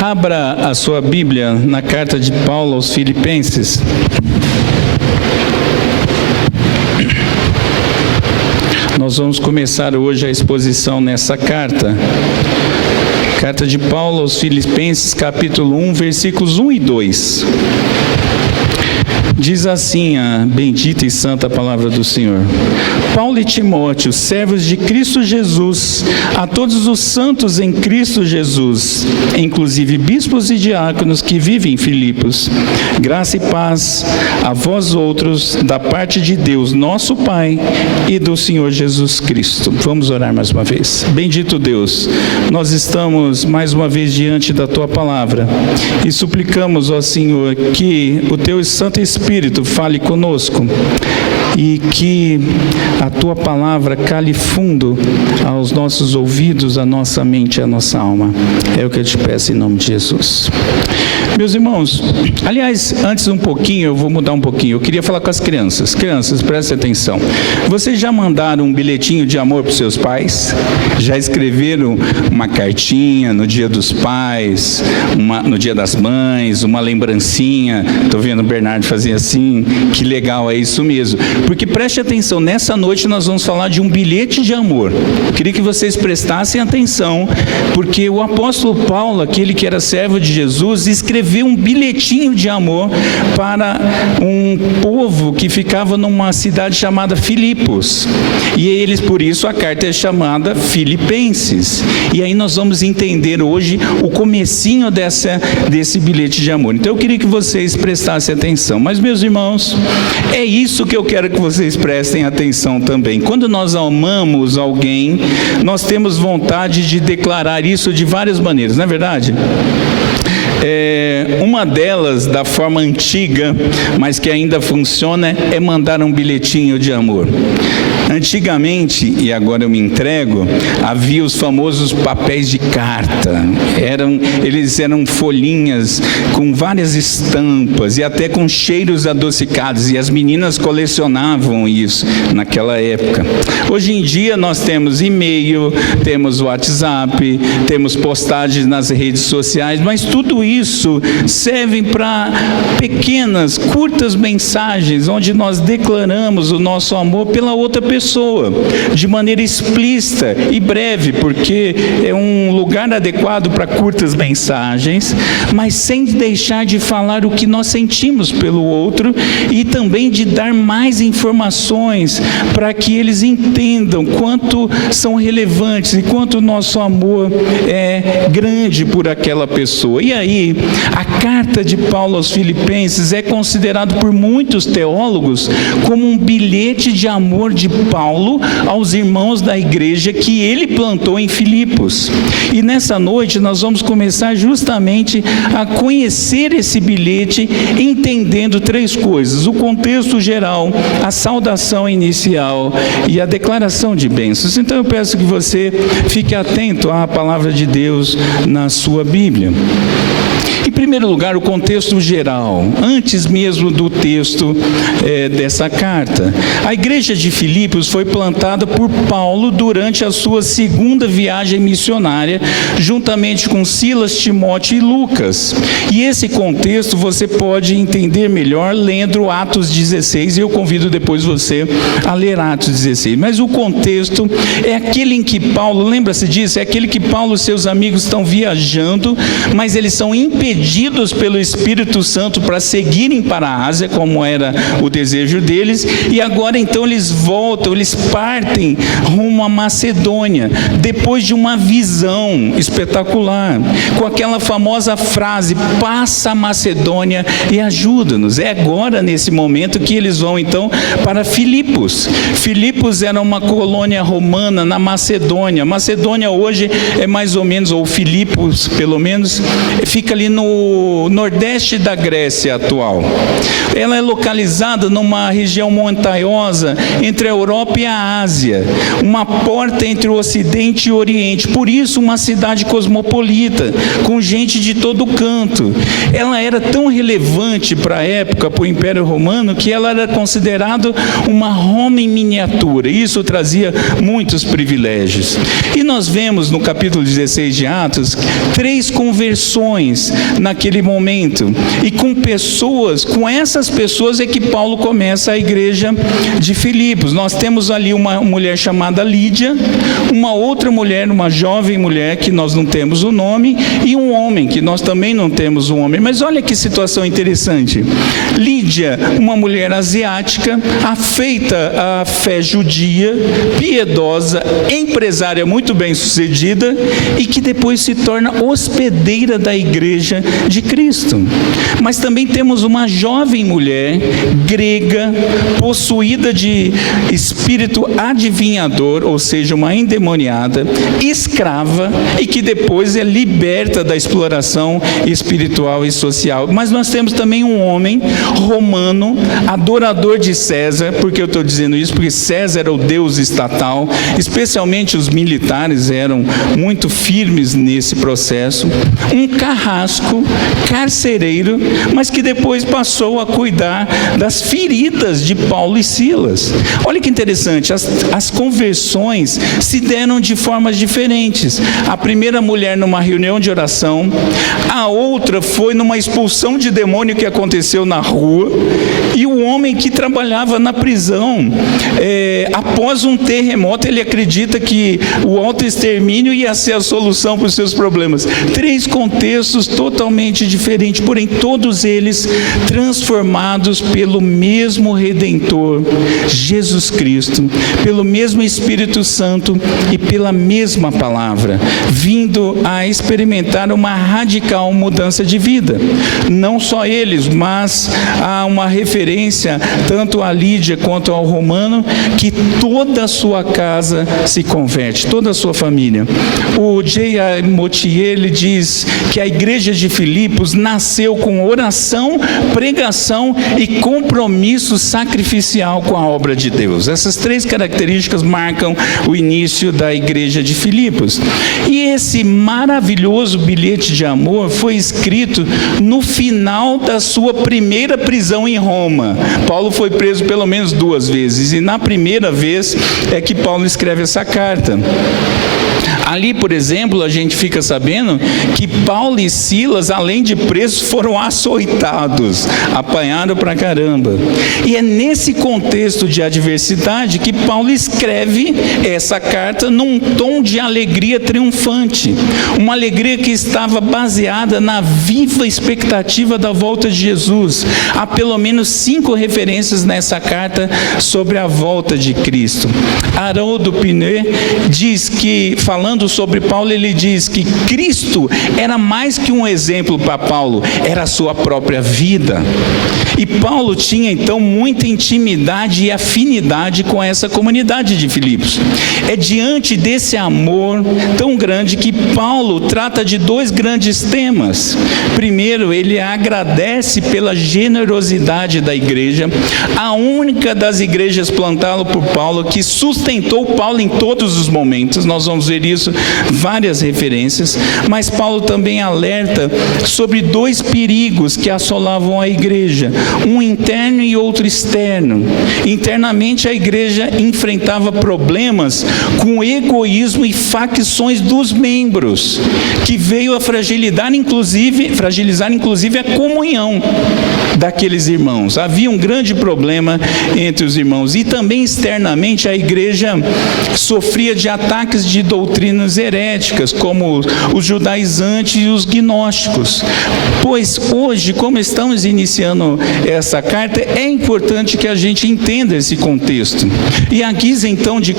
Abra a sua Bíblia na carta de Paulo aos Filipenses. Nós vamos começar hoje a exposição nessa carta. Carta de Paulo aos Filipenses, capítulo 1, versículos 1 e 2. Diz assim a bendita e santa palavra do Senhor: Paulo e Timóteo, servos de Cristo Jesus, a todos os santos em Cristo Jesus, inclusive bispos e diáconos que vivem em Filipos, graça e paz a vós outros, da parte de Deus, nosso Pai, e do Senhor Jesus Cristo. Vamos orar mais uma vez. Bendito Deus, nós estamos mais uma vez diante da Tua palavra e suplicamos, ó Senhor, que o Teu Santo Espírito fale conosco e que a Tua palavra cale fundo aos nossos ouvidos, à nossa mente e à nossa alma. É o que eu te peço em nome de Jesus. Meus irmãos, aliás, antes um pouquinho, eu vou mudar um pouquinho. Eu queria falar com as crianças. Crianças, prestem atenção. Vocês já mandaram um bilhetinho de amor para os seus pais? Já escreveram uma cartinha no Dia dos Pais, no Dia das Mães, uma lembrancinha? Estou vendo o Bernardo fazer assim. Que legal, é isso mesmo. Porque preste atenção, nessa noite nós vamos falar de um bilhete de amor. Eu queria que vocês prestassem atenção, porque o apóstolo Paulo, aquele que era servo de Jesus, escreveu um bilhetinho de amor para um povo que ficava numa cidade chamada Filipos. E eles, por isso, a carta é chamada Filipenses. E aí nós vamos entender hoje o comecinho desse bilhete de amor. Então eu queria que vocês prestassem atenção. Mas, meus irmãos, é isso que eu quero que vocês prestem atenção também. Quando nós amamos alguém, nós temos vontade de declarar isso de várias maneiras, não é verdade? Uma delas, da forma antiga, mas que ainda funciona, é mandar um bilhetinho de amor. Antigamente, e agora eu me entrego, havia os famosos papéis de carta. Eles eram folhinhas com várias estampas e até com cheiros adocicados, e as meninas colecionavam isso naquela época. Hoje em dia nós temos e-mail, temos WhatsApp, temos postagens nas redes sociais, mas tudo isso serve para pequenas, curtas mensagens, onde nós declaramos o nosso amor pela outra pessoa, de maneira explícita e breve, porque é um lugar adequado para curtas mensagens, mas sem deixar de falar o que nós sentimos pelo outro e também de dar mais informações para que eles entendam quanto são relevantes e quanto o nosso amor é grande por aquela pessoa. E aí, a carta de Paulo aos Filipenses é considerado por muitos teólogos como um bilhete de amor de Paulo aos irmãos da igreja que ele plantou em Filipos. E nessa noite nós vamos começar justamente a conhecer esse bilhete, entendendo três coisas: o contexto geral, a saudação inicial e a declaração de bênçãos. Então eu peço que você fique atento à palavra de Deus na sua Bíblia. Em primeiro lugar, o contexto geral, antes mesmo do texto dessa carta. A igreja de Filipos foi plantada por Paulo durante a sua segunda viagem missionária, juntamente com Silas, Timóteo e Lucas. E esse contexto você pode entender melhor lendo Atos 16, e eu convido depois você a ler Atos 16. Mas o contexto é aquele em que Paulo, lembra-se disso? É aquele que Paulo e seus amigos estão viajando, mas eles são impedidos pelo Espírito Santo para seguirem para a Ásia, como era o desejo deles, e agora então eles voltam, eles partem rumo à Macedônia, depois de uma visão espetacular, com aquela famosa frase: passa a Macedônia e ajuda-nos. É agora, nesse momento, que eles vão então para Filipos. Filipos era uma colônia romana na Macedônia. Macedônia hoje é mais ou menos, ou Filipos pelo menos, fica ali no no nordeste da Grécia atual. Ela é localizada numa região montanhosa entre a Europa e a Ásia, uma porta entre o Ocidente e o Oriente, por isso uma cidade cosmopolita, com gente de todo canto. Ela era tão relevante para a época, para o Império Romano, que ela era considerada uma Roma em miniatura. Isso trazia muitos privilégios. E nós vemos no capítulo 16 de Atos 3 conversões naquele momento. E com essas pessoas é que Paulo começa a igreja de Filipos. Nós temos ali uma mulher chamada Lídia, uma outra mulher, uma jovem mulher que nós não temos o nome, e um homem que nós também não temos o nome. Mas olha que situação interessante. Lídia, uma mulher asiática, afeita à fé judia, piedosa, empresária muito bem sucedida e que depois se torna hospedeira da igreja de Cristo. Mas também temos uma jovem mulher grega, possuída de espírito adivinhador, ou seja, uma endemoniada, escrava, e que depois é liberta da exploração espiritual e social. Mas nós temos também um homem romano, adorador de César. Por que eu estou dizendo isso? Porque César era o deus estatal, especialmente os militares eram muito firmes nesse processo. Um carrasco, carcereiro, mas que depois passou a cuidar das feridas de Paulo e Silas. Olha que interessante, as conversões se deram de formas diferentes. A primeira mulher numa reunião de oração, a outra foi numa expulsão de demônio que aconteceu na rua, e o homem que trabalhava na prisão, após um terremoto, ele acredita que o autoextermínio ia ser a solução para os seus problemas. 3 contextos totalmente diferentes, porém todos eles transformados pelo mesmo Redentor, Jesus Cristo, pelo mesmo Espírito Santo e pela mesma palavra, vindo a experimentar uma radical mudança de vida. Não só eles, mas há uma referência tanto a Lídia quanto ao romano, que toda a sua casa se converte, toda a sua família. O J.A. Moutier, ele diz que a igreja de Filipos nasceu com oração, pregação e compromisso sacrificial com a obra de Deus. Essas 3 características marcam o início da igreja de Filipos. E esse maravilhoso bilhete de amor foi escrito no final da sua primeira prisão em Roma. Paulo foi preso pelo menos 2 vezes, e na primeira vez é que Paulo escreve essa carta. Ali, por exemplo, a gente fica sabendo que Paulo e Silas, além de presos, foram açoitados, apanharam pra caramba. E é nesse contexto de adversidade que Paulo escreve essa carta num tom de alegria triunfante, uma alegria que estava baseada na viva expectativa da volta de Jesus. Há pelo menos 5 referências nessa carta sobre a volta de Cristo. Haroldo Pineux diz que, falando sobre Paulo, ele diz que Cristo era mais que um exemplo para Paulo, era a sua própria vida. E Paulo tinha então muita intimidade e afinidade com essa comunidade de Filipos. É diante desse amor tão grande que Paulo trata de 2 grandes temas. Primeiro, ele agradece pela generosidade da igreja, a única das igrejas plantada por Paulo que sustentou Paulo em todos os momentos. Nós vamos ver isso, várias referências. Mas Paulo também alerta sobre 2 perigos que assolavam a igreja, um interno e outro externo. Internamente, a igreja enfrentava problemas com egoísmo e facções dos membros, que veio a fragilizar inclusive a comunhão daqueles irmãos. Havia um grande problema entre os irmãos. E também externamente, a igreja sofria de ataques de doutrinas heréticas, como os judaizantes e os gnósticos. Pois hoje, como estamos iniciando essa carta, é importante que a gente entenda esse contexto. E a guisa então de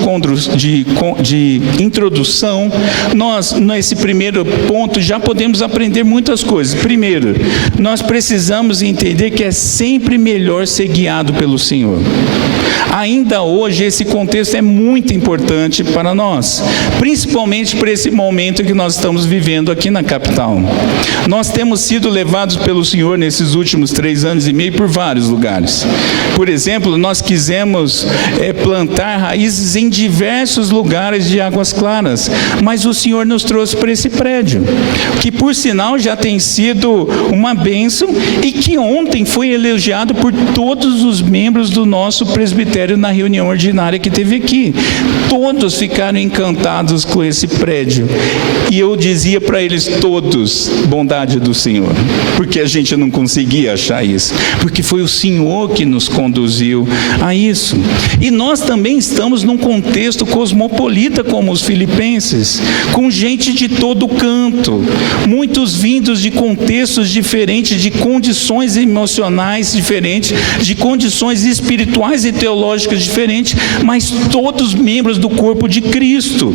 introdução, nós nesse primeiro ponto já podemos aprender muitas coisas. Primeiro, nós precisamos entender que é sempre melhor ser guiado pelo Senhor. Ainda hoje esse contexto é muito importante para nós, principalmente especialmente para esse momento que nós estamos vivendo aqui na capital. Nós temos sido levados pelo Senhor nesses últimos 3 anos e meio por vários lugares. Por exemplo, nós quisemos plantar raízes em diversos lugares de Águas Claras, mas o Senhor nos trouxe para esse prédio, que por sinal já tem sido uma bênção e que ontem foi elogiado por todos os membros do nosso presbitério na reunião ordinária que teve aqui. Todos ficaram encantados com esse prédio. E eu dizia para eles todos, bondade do Senhor, porque a gente não conseguia achar isso, porque foi o Senhor que nos conduziu a isso. E nós também estamos num contexto cosmopolita como os filipenses, com gente de todo canto, muitos vindos de contextos diferentes, de condições emocionais diferentes, de condições espirituais e teológicas diferentes, mas todos membros do corpo de Cristo,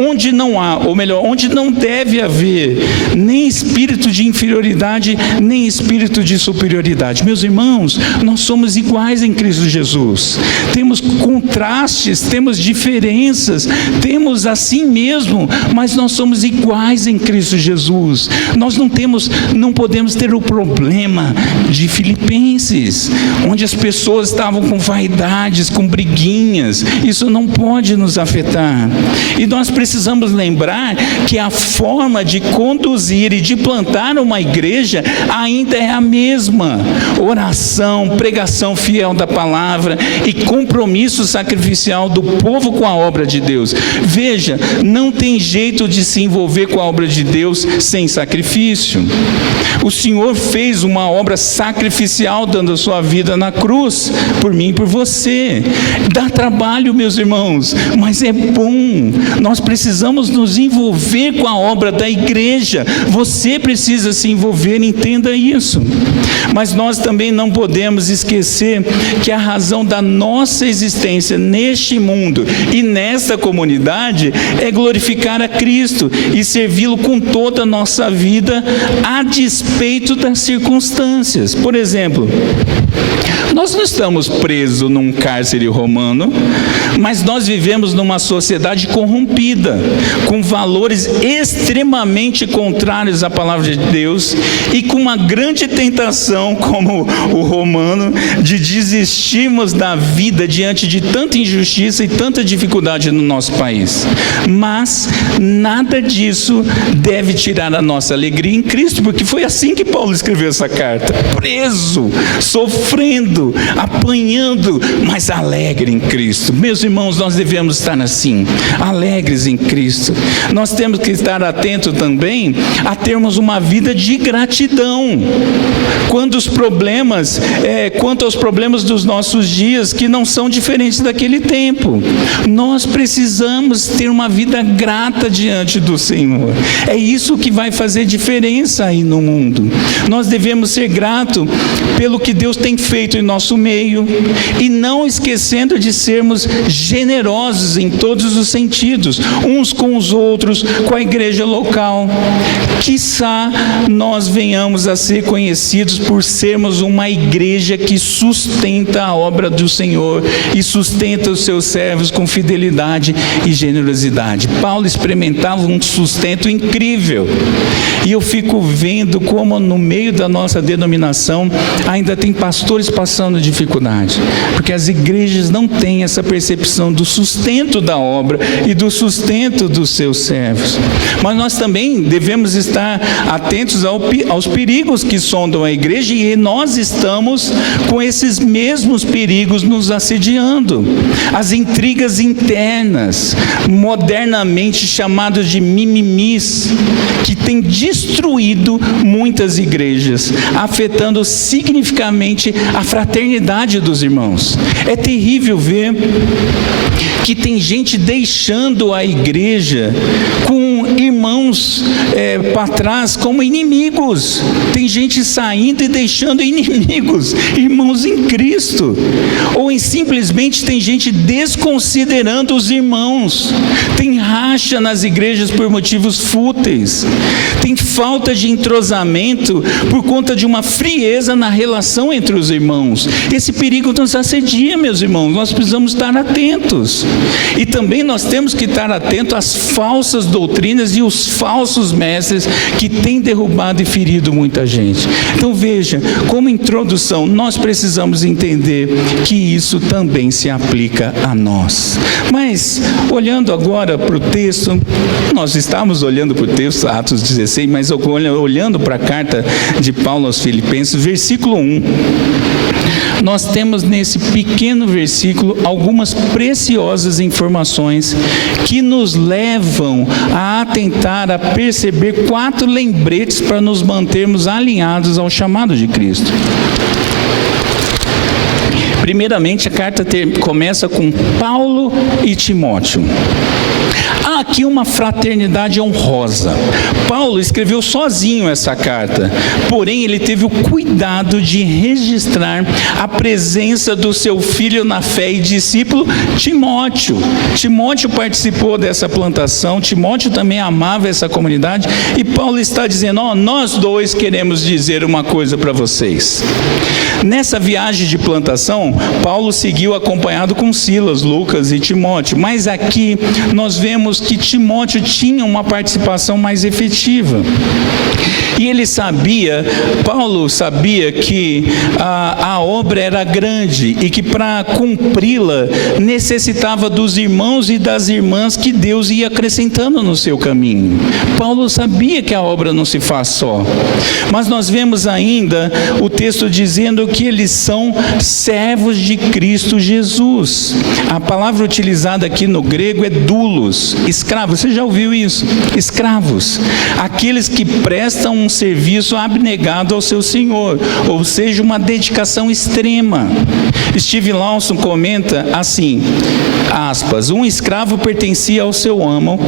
onde não há, ou melhor, onde não deve haver nem espírito de inferioridade, nem espírito de superioridade. Meus irmãos, nós somos iguais em Cristo Jesus. Temos contrastes, temos diferenças, temos assim mesmo, mas nós somos iguais em Cristo Jesus. Nós não podemos ter o problema de Filipenses, onde as pessoas estavam com vaidades, com briguinhas. Isso não pode nos afetar. E nós precisamos lembrar que a forma de conduzir e de plantar uma igreja ainda é a mesma: oração, pregação fiel da palavra e compromisso sacrificial do povo com a obra de Deus. Veja, não tem jeito de se envolver com a obra de Deus sem sacrifício. O Senhor fez uma obra sacrificial dando a sua vida na cruz, por mim e por você. Dá trabalho, meus irmãos, mas é bom. Nós precisamos nos envolver com a obra da igreja. Você precisa se envolver, entenda isso. Mas nós também não podemos esquecer que a razão da nossa existência neste mundo e nesta comunidade é glorificar a Cristo e servi-lo com toda a nossa vida, a despeito das circunstâncias. Por exemplo, nós não estamos presos num cárcere romano, mas nós vivemos numa sociedade corrompida, com valores extremamente contrários à palavra de Deus e com uma grande tentação, como o romano, de desistirmos da vida diante de tanta injustiça e tanta dificuldade no nosso país. Mas nada disso deve tirar a nossa alegria em Cristo, porque foi assim que Paulo escreveu essa carta: preso, sofrendo, apanhando, mas alegre em Cristo. Meus irmãos, nós devemos estar assim, alegres em Cristo. Nós temos que estar atentos também a termos uma vida de gratidão quanto aos problemas dos nossos dias, que não são diferentes daquele tempo. Nós precisamos ter uma vida grata diante do Senhor. É isso que vai fazer diferença aí no mundo. Nós devemos ser gratos pelo que Deus tem feito em nosso meio e não esquecendo de sermos generosos em todos os sentidos, uns com os outros, com a igreja local. Quiçá nós venhamos a ser conhecidos por sermos uma igreja que sustenta a obra do Senhor e sustenta os seus servos com fidelidade e generosidade. Paulo experimentava um sustento incrível. E eu fico vendo como no meio da nossa denominação ainda tem pastores passando dificuldade, porque as igrejas não têm essa percepção do sustento da obra e do sustento dos seus servos. Mas nós também devemos estar atentos aos perigos que sondam a igreja, e nós estamos com esses mesmos perigos nos assediando. As intrigas internas, modernamente chamadas de mimimis, que têm destruído muitas igrejas, afetando significativamente a fraternidade dos irmãos. É terrível ver que tem gente deixando a igreja com irmãos irmãos para trás como inimigos. Tem gente saindo e deixando inimigos, irmãos em Cristo. Ou simplesmente tem gente desconsiderando os irmãos. Tem racha nas igrejas por motivos fúteis. Tem falta de entrosamento por conta de uma frieza na relação entre os irmãos. Esse perigo nos assedia, meus irmãos. Nós precisamos estar atentos. E também nós temos que estar atentos às falsas doutrinas e os falsos mestres que têm derrubado e ferido muita gente. Então veja, como introdução, nós precisamos entender que isso também se aplica a nós. Mas, olhando agora para o texto, nós estamos olhando para o texto, Atos 16, mas olhando para a carta de Paulo aos Filipenses, versículo 1. Nós temos nesse pequeno versículo algumas preciosas informações que nos levam a atentar, a perceber 4 lembretes para nos mantermos alinhados ao chamado de Cristo. Primeiramente, a carta começa com Paulo e Timóteo. Há aqui uma fraternidade honrosa. Paulo escreveu sozinho essa carta, porém ele teve o cuidado de registrar a presença do seu filho na fé e discípulo Timóteo. Timóteo participou dessa plantação, Timóteo também amava essa comunidade, e Paulo está dizendo, nós dois queremos dizer uma coisa para vocês. Nessa viagem de plantação, Paulo seguiu acompanhado com Silas, Lucas e Timóteo, mas aqui nós vemos que Timóteo tinha uma participação mais efetiva. E Paulo sabia que a obra era grande e que para cumpri-la necessitava dos irmãos e das irmãs que Deus ia acrescentando no seu caminho. Paulo sabia que a obra não se faz só. Mas nós vemos ainda o texto dizendo que eles são servos de Cristo Jesus. A palavra utilizada aqui no grego é doulos, escravos. Você já ouviu isso? Escravos. Aqueles que prestam um serviço abnegado ao seu Senhor, ou seja, uma dedicação extrema. Steve Lawson comenta assim, aspas, um escravo pertencia ao seu amo,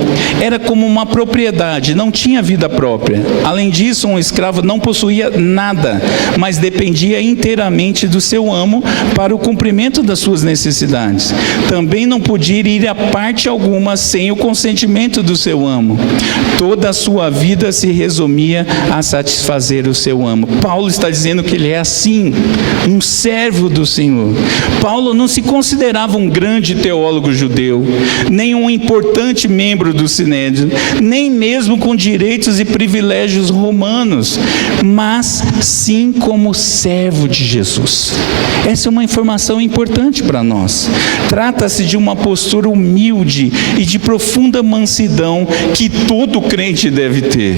era como uma propriedade, não tinha vida própria. Além disso, um escravo não possuía nada, mas dependia inteiramente do seu amo para o cumprimento das suas necessidades. Também não podia ir a parte alguma sem o consentimento do seu amo. Toda a sua vida se resumia a satisfazer o seu amo. Paulo está dizendo que ele é assim, um servo do Senhor. Paulo não se considerava um grande teólogo judeu, nem um importante membro do Sinédrio, nem mesmo com direitos e privilégios romanos, mas sim como servo de Jesus. Essa é uma informação importante para nós. Trata-se de uma postura humilde e de profunda mansidão que todo crente deve ter.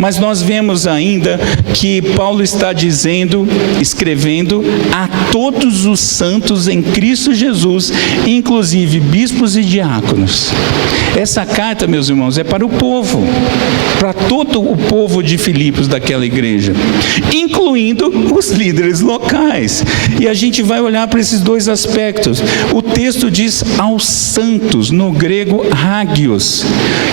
Mas nós vemos ainda que Paulo está escrevendo a todos os santos em Cristo Jesus, inclusive bispos e diáconos. Essa carta, meus irmãos, é para o povo, para todo o povo de Filipos daquela igreja, incluindo os líderes locais. E a gente vai olhar para esses dois aspectos. O texto diz aos santos, no grego hagios,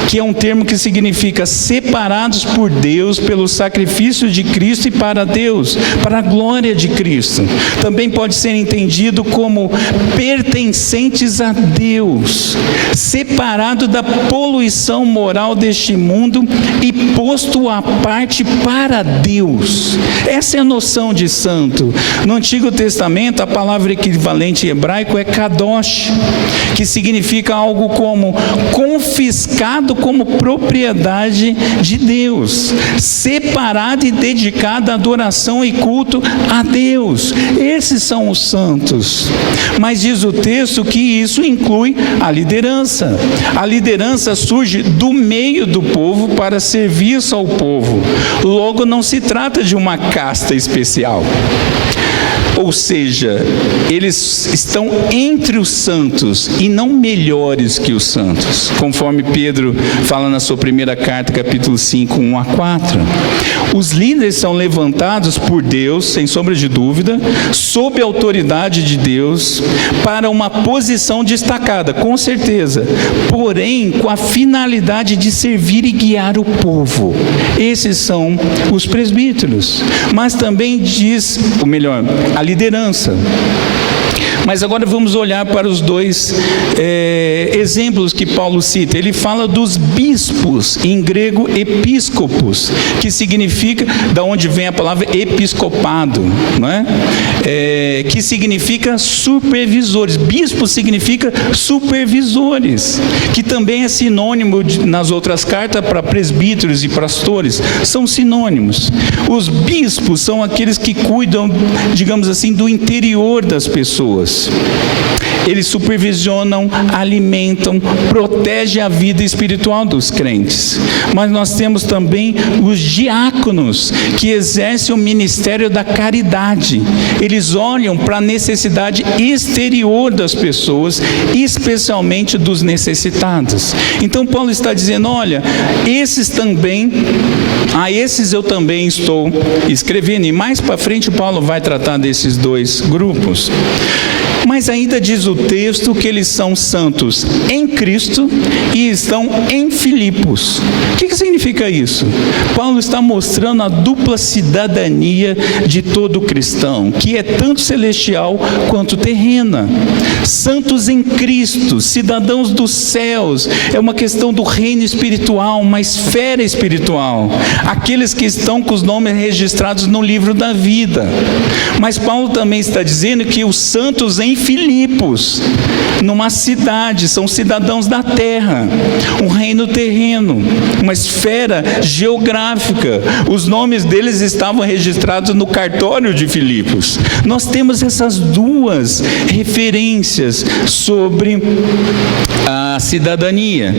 que é um termo que significa separados por Deus pelo sacrifício de Cristo e para Deus, para a glória de Cristo. Também pode ser entendido como pertencentes a Deus, separado da poluição moral deste mundo e posto à parte para Deus. Essa é a noção de santo. No Antigo Testamento, a palavra equivalente em hebraico é kadosh, que significa algo como confiscado como propriedade de Deus, separado e dedicado à adoração e culto a Deus. Esses são os santos. Mas diz o texto que isso inclui a liderança. A liderança surge do meio do povo para serviço ao povo. Logo, não se trata de uma casta especial. Ou seja, eles estão entre os santos e não melhores que os santos, conforme Pedro fala na sua primeira carta, capítulo 5, 1-4. Os líderes são levantados por Deus, sem sombra de dúvida, sob a autoridade de Deus, para uma posição destacada, com certeza, porém com a finalidade de servir e guiar o povo. Esses são os presbíteros, mas também diz, ou melhor, a liderança. Mas agora vamos olhar para os dois exemplos que Paulo cita. Ele fala dos bispos, em grego episcopos, que significa, da onde vem a palavra episcopado, não é? Que significa supervisores. Bispo significa supervisores, que também é sinônimo nas outras cartas para presbíteros e pastores, são sinônimos. Os bispos são aqueles que cuidam, digamos assim, do interior das pessoas. Eles supervisionam, alimentam, protegem a vida espiritual dos crentes. Mas nós temos também os diáconos, que exercem o ministério da caridade. Eles olham para a necessidade exterior das pessoas, especialmente dos necessitados. Então Paulo está dizendo, olha, esses eu também estou escrevendo. E mais para frente Paulo vai tratar desses dois grupos. Mas ainda diz o texto que eles são santos em Cristo e estão em Filipos. O que significa isso? Paulo está mostrando a dupla cidadania de todo cristão, que é tanto celestial quanto terrena. Santos em Cristo, cidadãos dos céus, é uma questão do reino espiritual, uma esfera espiritual. Aqueles que estão com os nomes registrados no livro da vida. Mas Paulo também está dizendo que os santos em Filipos, numa cidade, são cidadãos da terra, um reino terreno, uma esfera geográfica. Os nomes deles estavam registrados no cartório de Filipos. Nós temos essas duas referências sobre a cidadania.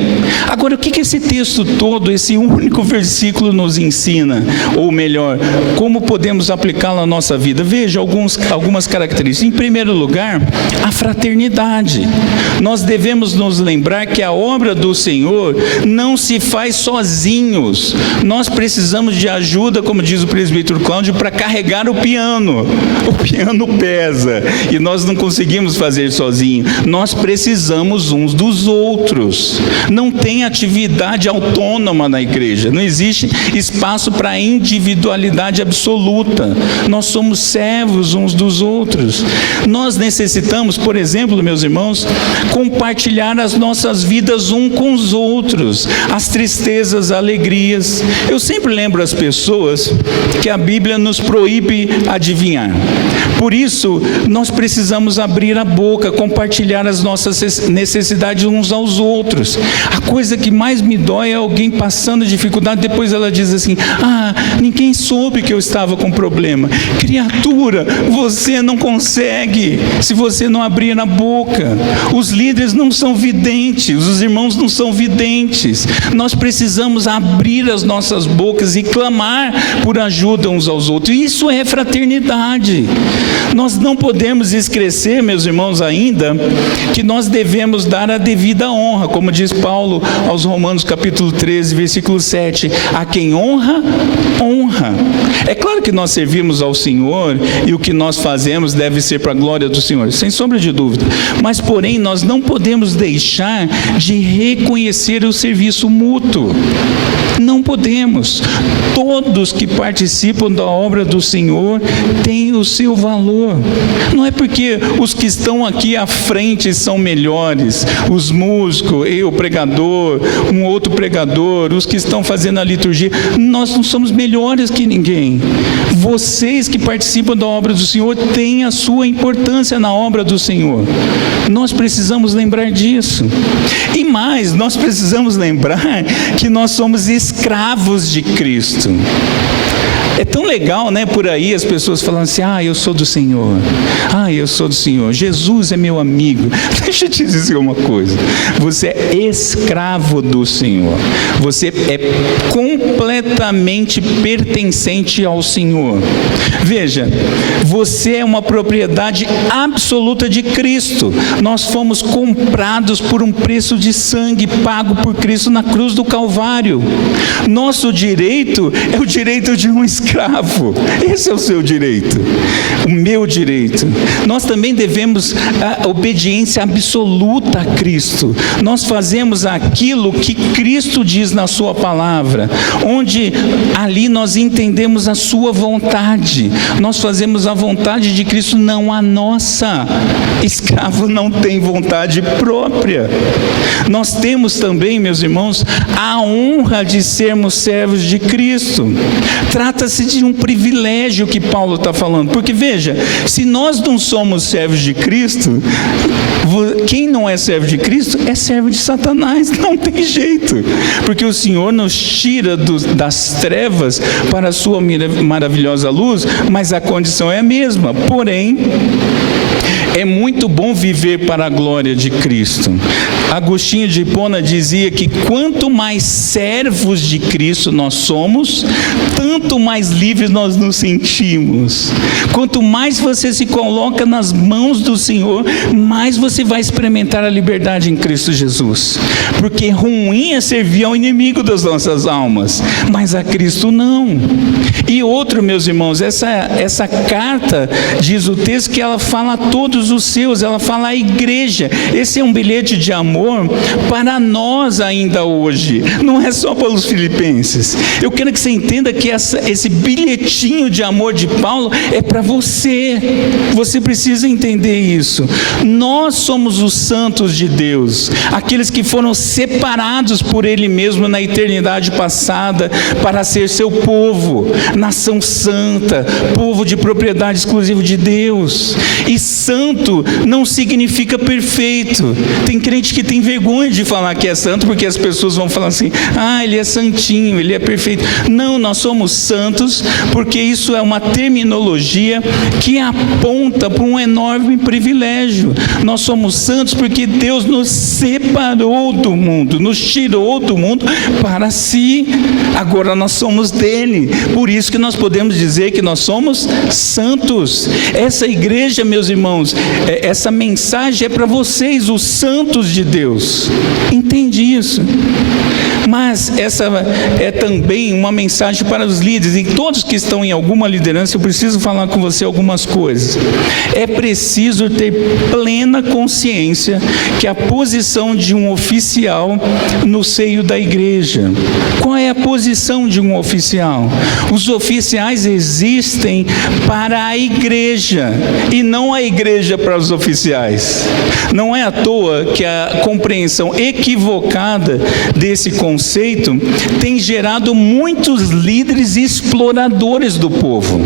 Agora, o que esse texto todo, esse único versículo nos ensina? Ou melhor, como podemos aplicá-lo à nossa vida? Veja algumas características. Em primeiro lugar, a fraternidade. Nós devemos nos lembrar que a obra do Senhor não se faz sozinhos. Nós precisamos de ajuda, como diz o presbítero Cláudio, para carregar o piano. O piano pesa e nós não conseguimos fazer sozinho. Nós precisamos uns dos outros. Não tem atividade autônoma na igreja. Não existe espaço para individualidade absoluta. Nós somos servos uns dos outros. Nós necessitamos, por exemplo, meus irmãos, compartilhar as nossas vidas um com os outros, as tristezas, as alegrias. Eu sempre lembro às pessoas que a Bíblia nos proíbe adivinhar. Por isso, nós precisamos abrir a boca, compartilhar as nossas necessidades uns aos outros. A coisa que mais me dói é alguém passando dificuldade, depois ela diz assim, ninguém soube que eu estava com problema. Criatura, você não consegue se você não abrir a boca. Os líderes não são videntes, os irmãos não são videntes. Nós precisamos abrir as nossas bocas e clamar por ajuda uns aos outros. Isso é fraternidade. Nós não podemos esquecer, meus irmãos, ainda, que nós devemos dar a devida honra, como diz Paulo aos Romanos capítulo 13, versículo 7, a quem honra, honra. É claro que nós servimos ao Senhor e o que nós fazemos deve ser para a glória do Senhor, sem sombra de dúvida, mas porém nós não podemos deixar de reconhecer o serviço mútuo. Não podemos. Todos que participam da obra do Senhor têm o seu valor. Não é porque os que estão aqui à frente são melhores, os músicos, eu pregador, um outro pregador, os que estão fazendo a liturgia, nós não somos melhores que ninguém. Vocês que participam da obra do Senhor têm a sua importância na obra do Senhor. Nós precisamos lembrar disso. E mais, nós precisamos lembrar que nós somos escravos de Cristo. É tão legal, né, por aí as pessoas falando assim: eu sou do Senhor, eu sou do Senhor, Jesus é meu amigo. Deixa eu te dizer uma coisa: você é escravo do Senhor, você é completamente pertencente ao Senhor. Veja, você é uma propriedade absoluta de Cristo. Nós fomos comprados por um preço de sangue pago por Cristo na cruz do Calvário. Nosso direito é o direito de um escravo. Esse é o seu direito, o meu direito. Nós também devemos a obediência absoluta a Cristo. Nós fazemos aquilo que Cristo diz na sua palavra, onde ali nós entendemos a sua vontade. Nós fazemos a vontade de Cristo, não a nossa. Escravo não tem vontade própria. Nós temos também, meus irmãos, a honra de sermos servos de Cristo. Trata-se de um privilégio que Paulo está falando, porque veja, se nós não somos servos de Cristo, quem não é servo de Cristo é servo de Satanás, não tem jeito, porque o Senhor nos tira das trevas para a sua maravilhosa luz, mas a condição é a mesma. Porém, é muito bom viver para a glória de Cristo. Agostinho de Hipona dizia que quanto mais servos de Cristo nós somos, tanto mais livres nós nos sentimos. Quanto mais você se coloca nas mãos do Senhor, mais você vai experimentar a liberdade em Cristo Jesus. Porque ruim é servir ao inimigo das nossas almas, mas a Cristo não. E outro, meus irmãos, essa carta, diz o texto, que ela fala a todos os seus, ela fala à igreja. Esse é um bilhete de amor para nós ainda hoje, não é só para os filipenses. Eu quero que você entenda que esse bilhetinho de amor de Paulo é para você. Você precisa entender isso. Nós somos os santos de Deus, aqueles que foram separados por Ele mesmo na eternidade passada para ser seu povo, nação santa, povo de propriedade exclusiva de Deus. E santo não significa perfeito. Tem crente que tem vergonha de falar que é santo, porque as pessoas vão falar assim: ele é santinho, ele é perfeito. Não, nós somos santos porque isso é uma terminologia que aponta para um enorme privilégio. Nós somos santos porque Deus nos separou do mundo, nos tirou do mundo para si. Agora nós somos dele. Por isso que nós podemos dizer que nós somos santos. Essa igreja, meus irmãos, essa mensagem é para vocês, os santos de Deus. Entende isso? Mas essa é também uma mensagem para os líderes, e todos que estão em alguma liderança. Eu preciso falar com você algumas coisas. É preciso ter plena consciência que a posição de um oficial no seio da igreja. Qual é a posição de um oficial? Os oficiais existem para a igreja e não a igreja para os oficiais. Não é à toa que a compreensão equivocada desse conceito tem gerado muitos líderes exploradores do povo,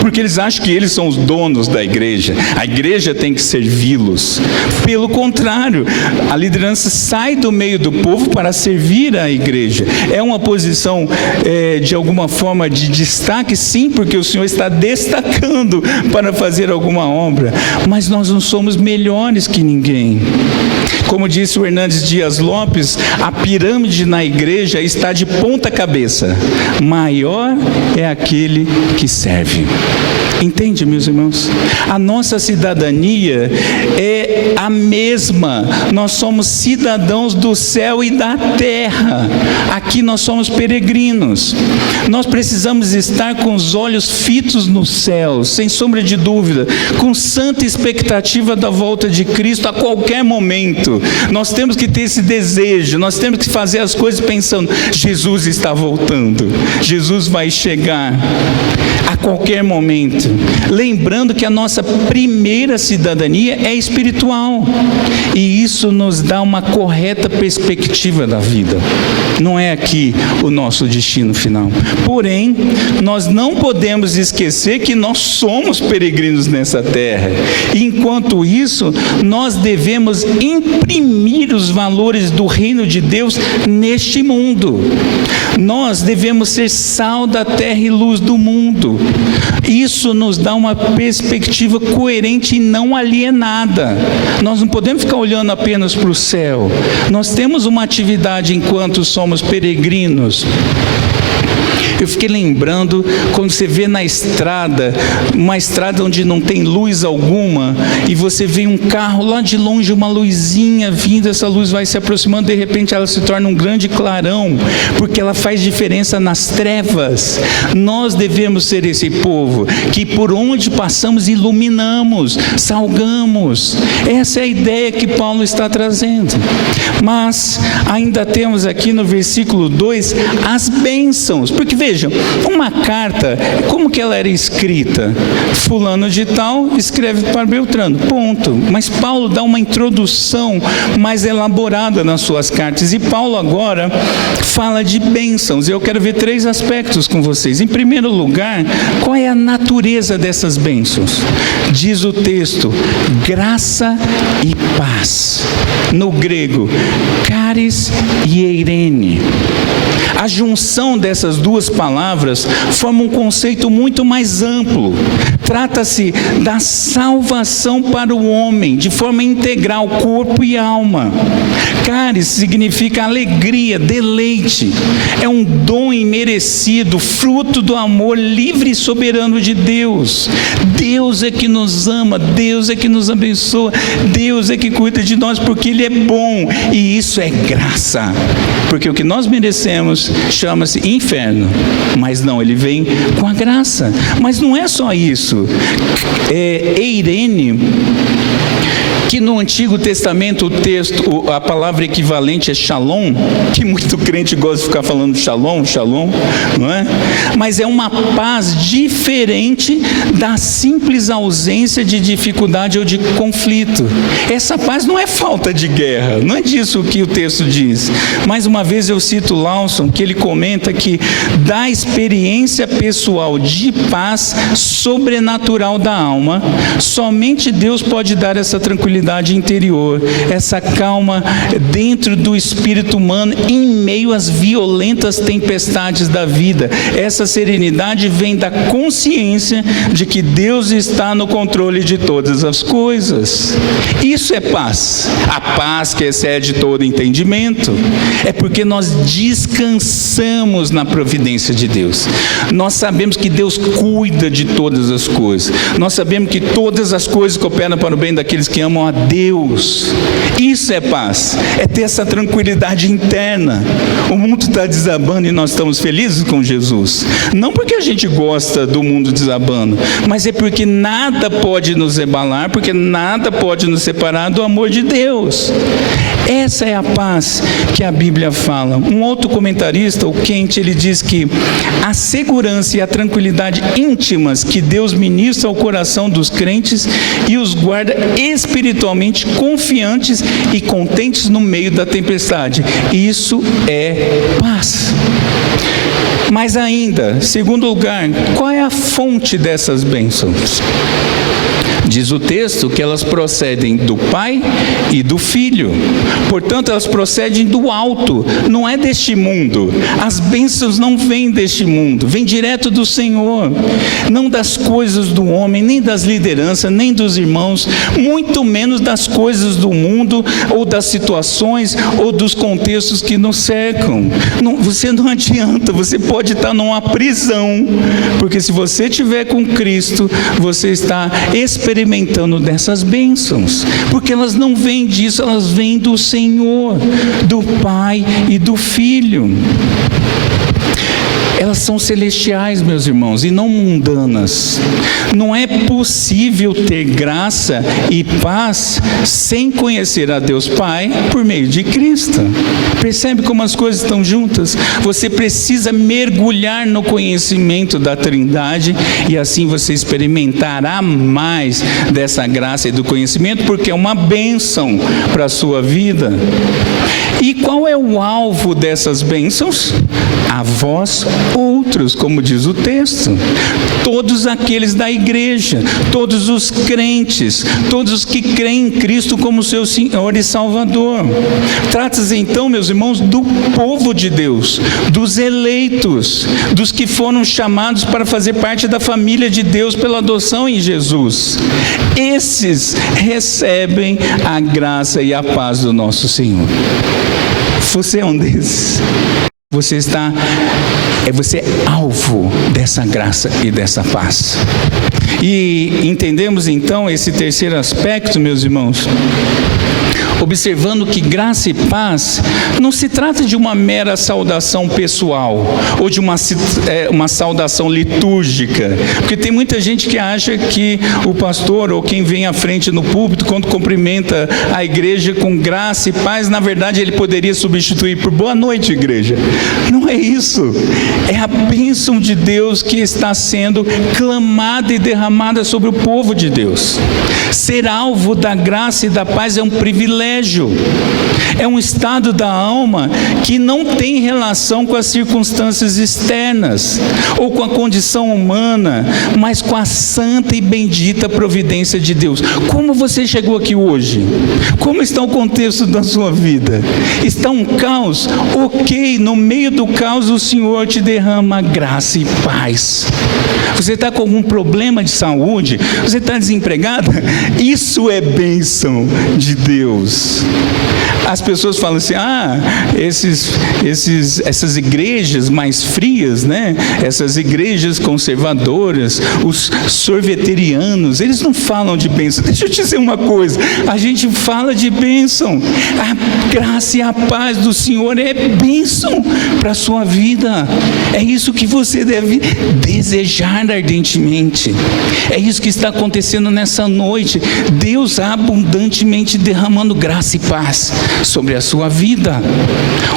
porque eles acham que eles são os donos da igreja, a igreja tem que servi-los. Pelo contrário, a liderança sai do meio do povo para servir a igreja. É uma posição de alguma forma de destaque, sim, porque o Senhor está destacando para fazer alguma obra, mas nós não somos melhores que ninguém. Como disse o Hernandes Dias Lopes, a pirâmide na igreja está de ponta cabeça. Maior é aquele que serve. Entende, meus irmãos? A nossa cidadania é a mesma. Nós somos cidadãos do céu e da terra. Aqui nós somos peregrinos. Nós precisamos estar com os olhos fitos no céu, sem sombra de dúvida, com santa expectativa da volta de Cristo a qualquer momento. Nós temos que ter esse desejo, nós temos que fazer as coisas pensando: Jesus está voltando, Jesus vai chegar. a qualquer momento. Lembrando que a nossa primeira cidadania é espiritual. E isso nos dá uma correta perspectiva da vida. Não é aqui o nosso destino final. Porém, nós não podemos esquecer que nós somos peregrinos nessa terra. E enquanto isso, nós devemos imprimir os valores do reino de Deus neste mundo. Nós devemos ser sal da terra e luz do mundo. Isso nos dá uma perspectiva coerente e não alienada. Nós não podemos ficar olhando apenas para o céu. Nós temos uma atividade enquanto somos peregrinos. Eu fiquei lembrando quando você vê na estrada, uma estrada onde não tem luz alguma, e você vê um carro lá de longe, uma luzinha vindo, essa luz vai se aproximando, de repente ela se torna um grande clarão, porque ela faz diferença nas trevas. Nós devemos ser esse povo, que por onde passamos iluminamos, salgamos. Essa é a ideia que Paulo está trazendo. Mas ainda temos aqui no versículo 2 as bênçãos, porque vejam, uma carta, como que ela era escrita? Fulano de tal escreve para Beltrano, ponto. Mas Paulo dá uma introdução mais elaborada nas suas cartas, e Paulo agora fala de bênçãos. Eu quero ver 3 aspectos com vocês. Em primeiro lugar, qual é a natureza dessas bênçãos? Diz o texto, graça e paz. No grego, charis e eirene. A junção dessas duas palavras forma um conceito muito mais amplo. Trata-se da salvação para o homem, de forma integral, corpo e alma. Charis significa alegria, deleite. É um dom imerecido, fruto do amor livre e soberano de Deus. Deus é que nos ama, Deus é que nos abençoa, Deus é que cuida de nós, porque Ele é bom. E isso é graça. Porque o que nós merecemos chama-se inferno, mas não, ele vem com a graça. Mas não é só isso. Eirene, que no Antigo Testamento a palavra equivalente é shalom, que muito crente gosta de ficar falando shalom, não é? Mas é uma paz diferente da simples ausência de dificuldade ou de conflito. Essa paz não é falta de guerra, não é disso que o texto diz. Mais uma vez eu cito Lawson, que ele comenta que da experiência pessoal de paz sobrenatural da alma, somente Deus pode dar essa tranquilidade interior, essa calma dentro do espírito humano em meio às violentas tempestades da vida. Essa serenidade vem da consciência de que Deus está no controle de todas as coisas. Isso é paz. A paz que excede todo entendimento. É porque nós descansamos na providência de Deus. Nós sabemos que Deus cuida de todas as coisas. Nós sabemos que todas as coisas cooperam para o bem daqueles que amam a Deus. Isso é paz. É ter essa tranquilidade interna. O mundo está desabando e nós estamos felizes com Jesus. Não porque a gente gosta do mundo desabando, mas é porque nada pode nos abalar, porque nada pode nos separar do amor de Deus. Essa é a paz que a Bíblia fala. Um outro comentarista, o Kent, ele diz que a segurança e a tranquilidade íntimas que Deus ministra ao coração dos crentes e os guarda espiritualmente confiantes e contentes no meio da tempestade. Isso é paz. Mas ainda, segundo lugar, qual é a fonte dessas bênçãos? Diz o texto que elas procedem do Pai e do Filho. Portanto, elas procedem do alto, não é deste mundo. As bênçãos não vêm deste mundo, vêm direto do Senhor. Não das coisas do homem, nem das lideranças, nem dos irmãos, muito menos das coisas do mundo, ou das situações, ou dos contextos que nos cercam. Você não adianta, você pode estar numa prisão, porque se você estiver com Cristo, você está experimentando dessas bênçãos, porque elas não vêm disso, elas vêm do Senhor, do Pai e do Filho. elas são celestiais, meus irmãos, e não mundanas. Não é possível ter graça e paz sem conhecer a Deus Pai por meio de Cristo. Percebe como as coisas estão juntas? Você precisa mergulhar no conhecimento da Trindade e assim você experimentará mais dessa graça e do conhecimento, porque é uma bênção para a sua vida. E qual é o alvo dessas bênçãos? A vós outros, como diz o texto. Todos aqueles da igreja, todos os crentes, todos os que creem em Cristo como seu Senhor e Salvador. Trata-se então, meus irmãos, do povo de Deus, dos eleitos, dos que foram chamados para fazer parte da família de Deus pela adoção em Jesus. Esses recebem a graça e a paz do nosso Senhor. Você é um desses. Você é alvo dessa graça e dessa paz. E entendemos então esse terceiro aspecto, meus irmãos, observando que graça e paz não se trata de uma mera saudação pessoal ou de uma saudação litúrgica, porque tem muita gente que acha que o pastor ou quem vem à frente no púlpito, quando cumprimenta a igreja com graça e paz, na verdade ele poderia substituir por boa noite, igreja. Não é isso. É a bênção de Deus que está sendo clamada e derramada sobre o povo de Deus. Ser alvo da graça e da paz é um privilégio. É um estado da alma que não tem relação com as circunstâncias externas ou com a condição humana, mas com a santa e bendita providência de Deus. Como você chegou aqui hoje? Como está o contexto da sua vida? Está um caos? Ok, no meio do caos o Senhor te derrama graça e paz. Você está com algum problema de saúde? Você está desempregado? Isso é bênção de Deus. As pessoas falam assim, essas igrejas mais frias, né? Essas igrejas conservadoras, os sorveterianos, eles não falam de bênção. Deixa eu te dizer uma coisa, a gente fala de bênção. A graça e a paz do Senhor é bênção para a sua vida. É isso que você deve desejar ardentemente. É isso que está acontecendo nessa noite. Deus abundantemente derramando graça e paz sobre a sua vida.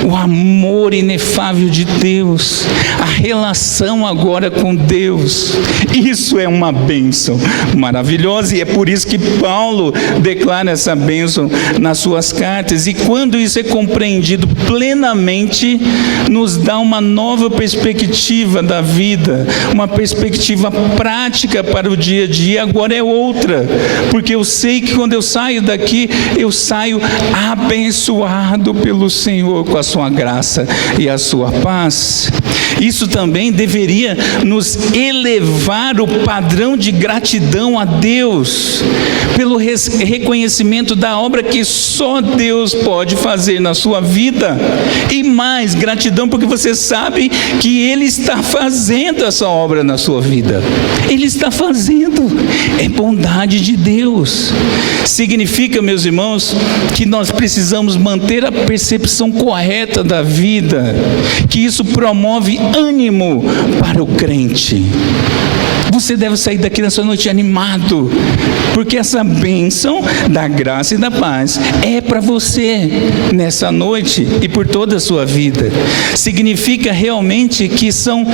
O amor inefável de Deus, a relação agora com Deus, isso é uma bênção maravilhosa, e é por isso que Paulo declara essa bênção nas suas cartas. E quando isso é compreendido plenamente, nos dá uma nova perspectiva da vida, uma perspectiva prática para o dia a dia. Agora é outra, porque eu sei que quando eu saio daqui, eu saio abençoado pelo Senhor com a sua graça e a sua paz. Isso também deveria nos elevar o padrão de gratidão a Deus pelo reconhecimento da obra que só Deus pode fazer na sua vida, e mais, gratidão porque você sabe que Ele está fazendo essa obra na sua vida. Ele está fazendo, é bondade de Deus. Significa, meus irmãos, que nós precisamos manter a percepção correta da vida, que isso promove ânimo para o crente. Você deve sair daqui nessa noite animado, porque essa bênção da graça e da paz é para você nessa noite e por toda a sua vida. Significa realmente que são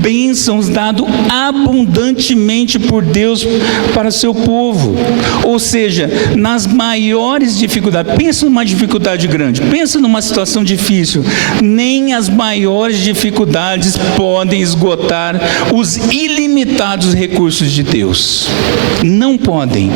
bênçãos dadas abundantemente por Deus para o seu povo. Ou seja, nas maiores dificuldades, pensa numa dificuldade grande, pensa numa situação difícil, nem as maiores dificuldades podem esgotar os ilimitados recursos de Deus. Não podem.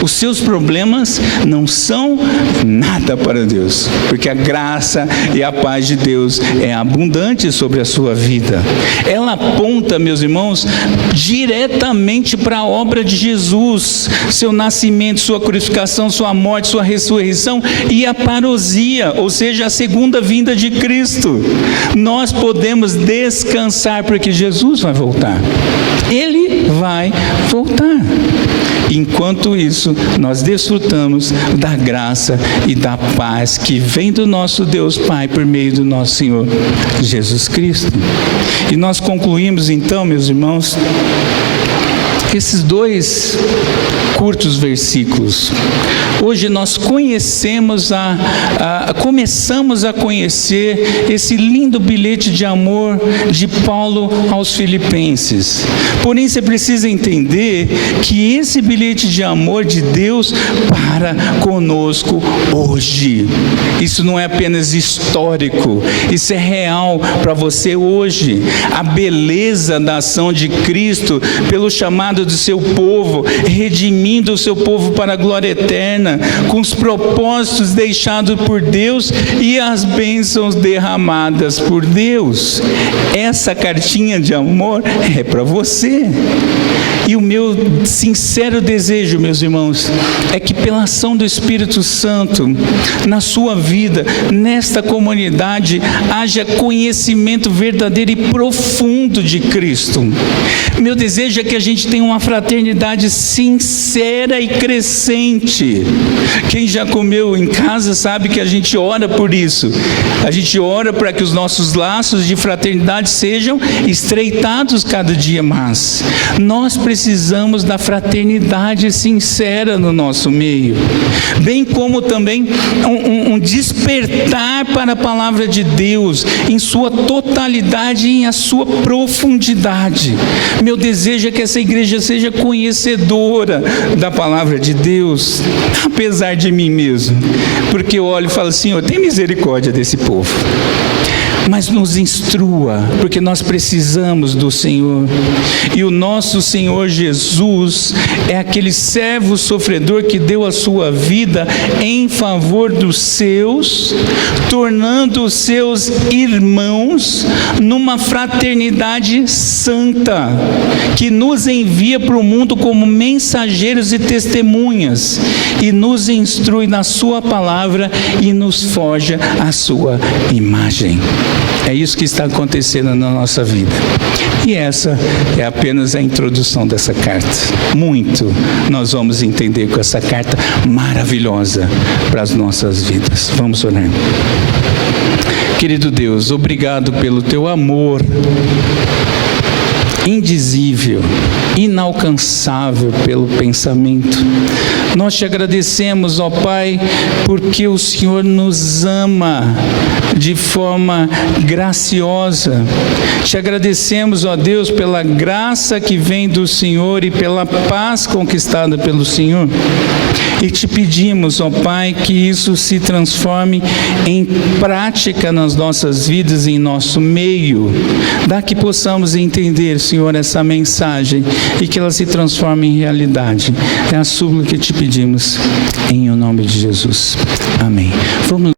Os seus problemas não são nada para Deus, porque a graça e a paz de Deus é abundante sobre a sua vida. Ela aponta, meus irmãos, diretamente para a obra de Jesus, seu nascimento, sua crucificação, sua morte, sua ressurreição e a parousia, ou seja, a segunda vinda de Cristo. Nós podemos descansar porque Jesus vai voltar. Ele vai voltar. Enquanto isso, nós desfrutamos da graça e da paz que vem do nosso Deus Pai por meio do nosso Senhor Jesus Cristo. E nós concluímos então, meus irmãos, esses 2 curtos versículos. Hoje nós começamos a conhecer esse lindo bilhete de amor de Paulo aos Filipenses. Porém, você precisa entender que esse bilhete de amor de Deus para conosco hoje. Isso não é apenas histórico, isso é real para você hoje. A beleza da ação de Cristo pelo chamado do seu povo, redimindo o seu povo para a glória eterna, com os propósitos deixados por Deus e as bênçãos derramadas por Deus. Essa cartinha de amor é para você. E o meu sincero desejo, meus irmãos, é que pela ação do Espírito Santo na sua vida, nesta comunidade, haja conhecimento verdadeiro e profundo de Cristo. Meu desejo é que a gente tenha uma fraternidade sincera e crescente. Quem já comeu em casa sabe que a gente ora por isso. A gente ora para que os nossos laços de fraternidade sejam estreitados cada dia mais. Nós precisamos da fraternidade sincera no nosso meio, bem como também um despertar para a palavra de Deus em sua totalidade e em a sua profundidade. Meu desejo é que essa igreja seja conhecedora da palavra de Deus, apesar de mim mesmo, porque eu olho e falo: Senhor, tem misericórdia desse povo. Mas nos instrua, porque nós precisamos do Senhor. E o nosso Senhor Jesus é aquele servo sofredor que deu a sua vida em favor dos seus, tornando os seus irmãos numa fraternidade santa, que nos envia para o mundo como mensageiros e testemunhas, e nos instrui na sua palavra e nos forja a sua imagem. É isso que está acontecendo na nossa vida. E essa é apenas a introdução dessa carta. Muito nós vamos entender com essa carta maravilhosa para as nossas vidas. Vamos orar. Querido Deus, obrigado pelo teu amor indizível, inalcançável pelo pensamento. Nós te agradecemos, ó Pai, porque o Senhor nos ama de forma graciosa. Te agradecemos, ó Deus, pela graça que vem do Senhor e pela paz conquistada pelo Senhor. E te pedimos, ó Pai, que isso se transforme em prática nas nossas vidas e em nosso meio. Dá que possamos entender, Senhor, essa mensagem e que ela se transforme em realidade. É a súplica que te pedimos, em o nome de Jesus. Amém. Vamos